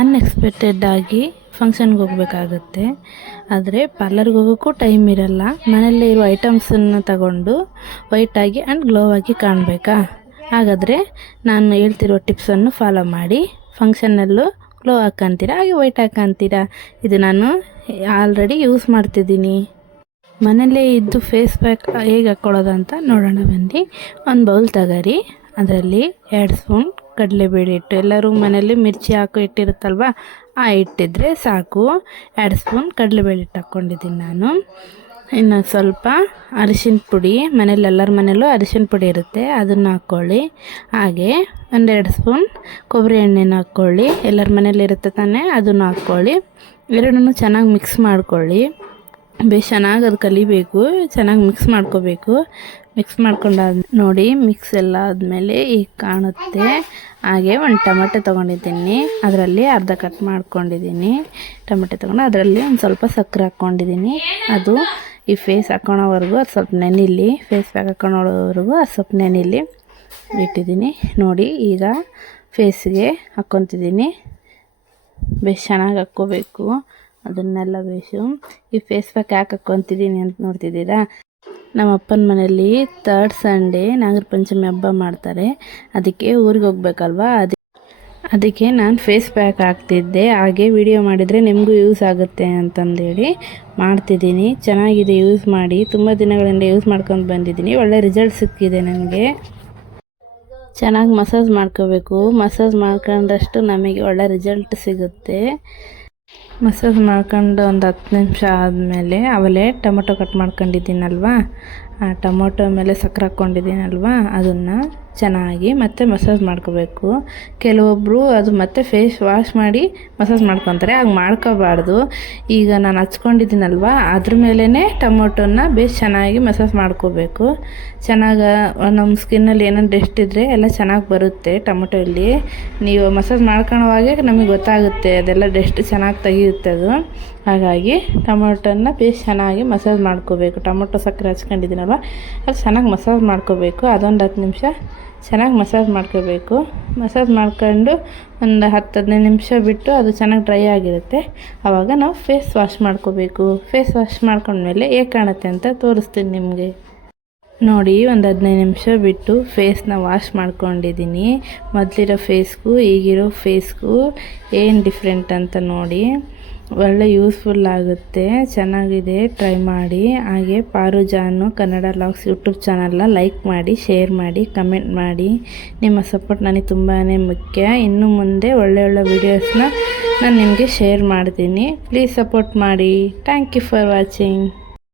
ಅನ್ಎಕ್ಸ್ಪೆಕ್ಟೆಡ್ಡಾಗಿ ಫಂಕ್ಷನ್ಗೆ ಹೋಗಬೇಕಾಗುತ್ತೆ. ಆದರೆ ಪಾರ್ಲರ್ಗೆ ಹೋಗೋಕ್ಕೂ ಟೈಮ್ ಇರಲ್ಲ. ಮನೆಯಲ್ಲೇ ಇರೋ ಐಟಮ್ಸನ್ನು ತಗೊಂಡು ವೈಟಾಗಿ ಆ್ಯಂಡ್ ಗ್ಲೋ ಆಗಿ ಕಾಣಬೇಕಾ? ಹಾಗಾದರೆ ನಾನು ಹೇಳ್ತಿರೋ ಟಿಪ್ಸನ್ನು ಫಾಲೋ ಮಾಡಿ. ಫಂಕ್ಷನ್ನಲ್ಲೂ ಗ್ಲೋ ಹಾಕ್ಕಂತೀರಾ ಹಾಗೆ ವೈಟ್ ಹಾಕ್ಕೊಂತೀರಾ ಇದು ನಾನು ಆಲ್ರೆಡಿ ಯೂಸ್ ಮಾಡ್ತಿದ್ದೀನಿ. ಮನೆಯಲ್ಲೇ ಇದ್ದು ಫೇಸ್ ಪ್ಯಾಕ್ ಹೇಗೆ ಹಾಕ್ಕೊಳ್ಳೋದು ಅಂತ ನೋಡೋಣ ಬನ್ನಿ. ಒಂದು ಬೌಲ್ ತಗರಿ. ಅದರಲ್ಲಿ ಎರಡು ಸ್ಪೂನ್ ಕಡಲೆಬೇಳೆ ಹಿಟ್ಟು ಎಲ್ಲರೂ ಮನೇಲಿ ಮಿರ್ಚಿ ಹಾಕೋ ಇಟ್ಟಿರುತ್ತಲ್ವ ಆ ಹಿಟ್ಟಿದ್ರೆ ಸಾಕು. ಎರಡು ಸ್ಪೂನ್ ಕಡಲೆಬೇಳೆ ಹಿಟ್ಟು ಹಾಕ್ಕೊಂಡಿದ್ದೀನಿ ನಾನು. ಇನ್ನು ಸ್ವಲ್ಪ ಅರಿಶಿನ ಪುಡಿ ಮನೇಲಿ ಎಲ್ಲರ ಮನೆಯಲ್ಲೂ ಅರಿಶಿನ ಪುಡಿ ಇರುತ್ತೆ, ಅದನ್ನು ಹಾಕ್ಕೊಳ್ಳಿ. ಹಾಗೆ ಒಂದೆರಡು ಸ್ಪೂನ್ ಕೊಬ್ಬರಿ ಎಣ್ಣೆನ ಹಾಕ್ಕೊಳ್ಳಿ. ಎಲ್ಲರ ಮನೇಲಿ ಇರುತ್ತೆ ತಾನೇ, ಅದನ್ನು ಹಾಕ್ಕೊಳ್ಳಿ. ಎರಡನ್ನೂ ಚೆನ್ನಾಗಿ ಮಿಕ್ಸ್ ಮಾಡ್ಕೊಳ್ಳಿ. ಬೇಸ್ ಚೆನ್ನಾಗಿ ಅದು ಕಲಿಬೇಕು, ಚೆನ್ನಾಗಿ ಮಿಕ್ಸ್ ಮಾಡ್ಕೋಬೇಕು. ಮಿಕ್ಸ್ ಮಾಡ್ಕೊಂಡಾದ ನೋಡಿ ಮಿಕ್ಸ್ ಎಲ್ಲ ಆದಮೇಲೆ ಈಗ ಕಾಣುತ್ತೆ. ಹಾಗೆ ಒಂದು ಟೊಮೆಟೊ ತೊಗೊಂಡಿದ್ದೀನಿ. ಅದರಲ್ಲಿ ಅರ್ಧ ಕಟ್ ಮಾಡ್ಕೊಂಡಿದ್ದೀನಿ. ಟೊಮೆಟೊ ತೊಗೊಂಡು ಅದರಲ್ಲಿ ಒಂದು ಸ್ವಲ್ಪ ಸಕ್ಕರೆ ಹಾಕ್ಕೊಂಡಿದ್ದೀನಿ. ಅದು ಈ ಫೇಸ್ ಹಾಕ್ಕೊಳೋವರೆಗೂ ಅದು ಸ್ವಲ್ಪ ನೆನಿಲಿ. ಫೇಸ್ ಪ್ಯಾಕ್ ಹಾಕ್ಕೊಳೋವರೆಗೂ ಅದು ಸ್ವಲ್ಪ ನೆನಿಲಿ. ಇಟ್ಟಿದ್ದೀನಿ. ನೋಡಿ ಈಗ ಫೇಸ್ಗೆ ಹಾಕ್ಕೊತಿದ್ದೀನಿ ಬೆಸ್ಟ್ ಚೆನ್ನಾಗಿ ಹಾಕ್ಕೋಬೇಕು. ಅದನ್ನೆಲ್ಲ ಬೇಸು. ಈ ಫೇಸ್ ಪ್ಯಾಕ್ ಯಾಕೆ ಹಾಕ್ಕೊತಿದ್ದೀನಿ ಅಂತ ನೋಡ್ತಿದ್ದೀರಾ? ನಮ್ಮ ಅಪ್ಪನ ಮನೆಯಲ್ಲಿ ತರ್ಡ್ ಸಂಡೇ ನಾಗರ ಪಂಚಮಿ ಹಬ್ಬ ಮಾಡ್ತಾರೆ. ಅದಕ್ಕೆ ಊರಿಗೆ ಹೋಗ್ಬೇಕಲ್ವಾ? ಅದಕ್ಕೆ ಅದಕ್ಕೆ ನಾನು ಫೇಸ್ ಪ್ಯಾಕ್ ಹಾಕ್ತಿದ್ದೆ. ಹಾಗೆ ವಿಡಿಯೋ ಮಾಡಿದರೆ ನಿಮಗೂ ಯೂಸ್ ಆಗುತ್ತೆ ಅಂತಂದೇಳಿ ಮಾಡ್ತಿದ್ದೀನಿ. ಚೆನ್ನಾಗಿದೆ ಯೂಸ್ ಮಾಡಿ. ತುಂಬ ದಿನಗಳಿಂದ ಯೂಸ್ ಮಾಡ್ಕೊಂಡು ಬಂದಿದ್ದೀನಿ. ಒಳ್ಳೆ ರಿಸಲ್ಟ್ ಸಿಕ್ಕಿದೆ ನನಗೆ. ಚೆನ್ನಾಗಿ ಮಸಾಜ್ ಮಾಡ್ಕೋಬೇಕು. ಮಸಾಜ್ ಮಾಡ್ಕೊಂಡಷ್ಟು ನಮಗೆ ಒಳ್ಳೆ ರಿಸಲ್ಟ್ ಸಿಗುತ್ತೆ. ಮಸಾಜ್ ಮಾಡ್ಕೊಂಡು ಒಂದು ಹತ್ತು ನಿಮಿಷ ಆದಮೇಲೆ ಅವಲೇ ಟೊಮೊಟೊ ಕಟ್ ಮಾಡ್ಕೊಂಡಿದ್ದೀನಲ್ವ? ಆ ಟೊಮೊಟೊ ಮೇಲೆ ಸಕ್ಕರೆ ಹಾಕ್ಕೊಂಡಿದ್ದೀನಲ್ವ? ಅದನ್ನು ಚೆನ್ನಾಗಿ ಮತ್ತೆ ಮಸಾಜ್ ಮಾಡ್ಕೋಬೇಕು. ಕೆಲವೊಬ್ಬರು ಅದು ಮತ್ತೆ ಫೇಸ್ ವಾಶ್ ಮಾಡಿ ಮಸಾಜ್ ಮಾಡ್ಕೊತಾರೆ. ಹಾಗೆ ಮಾಡ್ಕೋಬಾರ್ದು. ಈಗ ನಾನು ಹಚ್ಕೊಂಡಿದ್ದೀನಲ್ವ? ಅದ್ರ ಮೇಲೇ ಟೊಮೊಟೊನ ಬೇಸ್ ಚೆನ್ನಾಗಿ ಮಸಾಜ್ ಮಾಡ್ಕೋಬೇಕು. ಚೆನ್ನಾಗಿ ನಮ್ಮ ಸ್ಕಿನ್ನಲ್ಲಿ ಏನೇನು ಡೆಸ್ಟ್ ಇದ್ದರೆ ಎಲ್ಲ ಚೆನ್ನಾಗಿ ಬರುತ್ತೆ ಟೊಮೊಟೊ ಇಲ್ಲಿ ನೀವು ಮಸಾಜ್ ಮಾಡ್ಕೊಳ್ಳೋವಾಗೆ ನಮಗೆ ಗೊತ್ತಾಗುತ್ತೆ. ಅದೆಲ್ಲ ಡೆಸ್ಟ್ ಚೆನ್ನಾಗಿ ತೆಗಿಯುತ್ತೆ ಅದು. ಹಾಗಾಗಿ ಟೊಮೊಟೊನ ಪೇಸ್ಟ್ ಚೆನ್ನಾಗಿ ಮಸಾಜ್ ಮಾಡ್ಕೋಬೇಕು. ಟೊಮೊಟೊ ಸಕ್ಕರೆ ಹಚ್ಕೊಂಡಿದ್ದೀನಲ್ವ? ಅದು ಚೆನ್ನಾಗಿ ಮಸಾಜ್ ಮಾಡ್ಕೋಬೇಕು. ಅದೊಂದು ಹತ್ತು ನಿಮಿಷ ಚೆನ್ನಾಗಿ ಮಸಾಜ್ ಮಾಡ್ಕೋಬೇಕು. ಮಸಾಜ್ ಮಾಡ್ಕೊಂಡು ಒಂದು ಹತ್ತು ಹದಿನೈದು ನಿಮಿಷ ಬಿಟ್ಟು ಅದು ಚೆನ್ನಾಗಿ ಡ್ರೈ ಆಗಿರುತ್ತೆ. ಆವಾಗ ನಾವು ಫೇಸ್ ವಾಶ್ ಮಾಡ್ಕೋಬೇಕು. ಫೇಸ್ ವಾಶ್ ಮಾಡ್ಕೊಂಡ್ಮೇಲೆ ಹೇಗೆ ಕಾಣುತ್ತೆ ಅಂತ ತೋರಿಸ್ತೀನಿ ನಿಮಗೆ. ನೋಡಿ, ಒಂದು ಹದಿನೈದು ನಿಮಿಷ ಬಿಟ್ಟು ಫೇಸ್ನ ವಾಶ್ ಮಾಡ್ಕೊಂಡಿದ್ದೀನಿ. ಮೊದಲಿರೋ ಫೇಸ್ಗೂ ಈಗಿರೋ ಫೇಸ್ಗೂ ಏನು ಡಿಫ್ರೆಂಟ್ ಅಂತ ನೋಡಿ. ಒಳ್ಳೆ ಯೂಸ್ಫುಲ್ ಆಗುತ್ತೆ. ಚೆನ್ನಾಗಿದೆ. ಟ್ರೈ ಮಾಡಿ. ಹಾಗೆ ಪಾರು ಜಾನು ಕನ್ನಡ ಲಾಗ್ಸ್ ಯೂಟ್ಯೂಬ್ ಚಾನಲ್ನ ಲೈಕ್ ಮಾಡಿ ಶೇರ್ ಮಾಡಿ ಕಮೆಂಟ್ ಮಾಡಿ. ನಿಮ್ಮ ಸಪೋರ್ಟ್ ನನಗೆ ತುಂಬಾ ಮುಖ್ಯ. ಇನ್ನು ಮುಂದೆ ಒಳ್ಳೆ ಒಳ್ಳೆ ವೀಡಿಯೋಸ್ನ ನಾನು ನಿಮಗೆ ಶೇರ್ ಮಾಡ್ತೀನಿ. ಪ್ಲೀಸ್ ಸಪೋರ್ಟ್ ಮಾಡಿ. Thank you for watching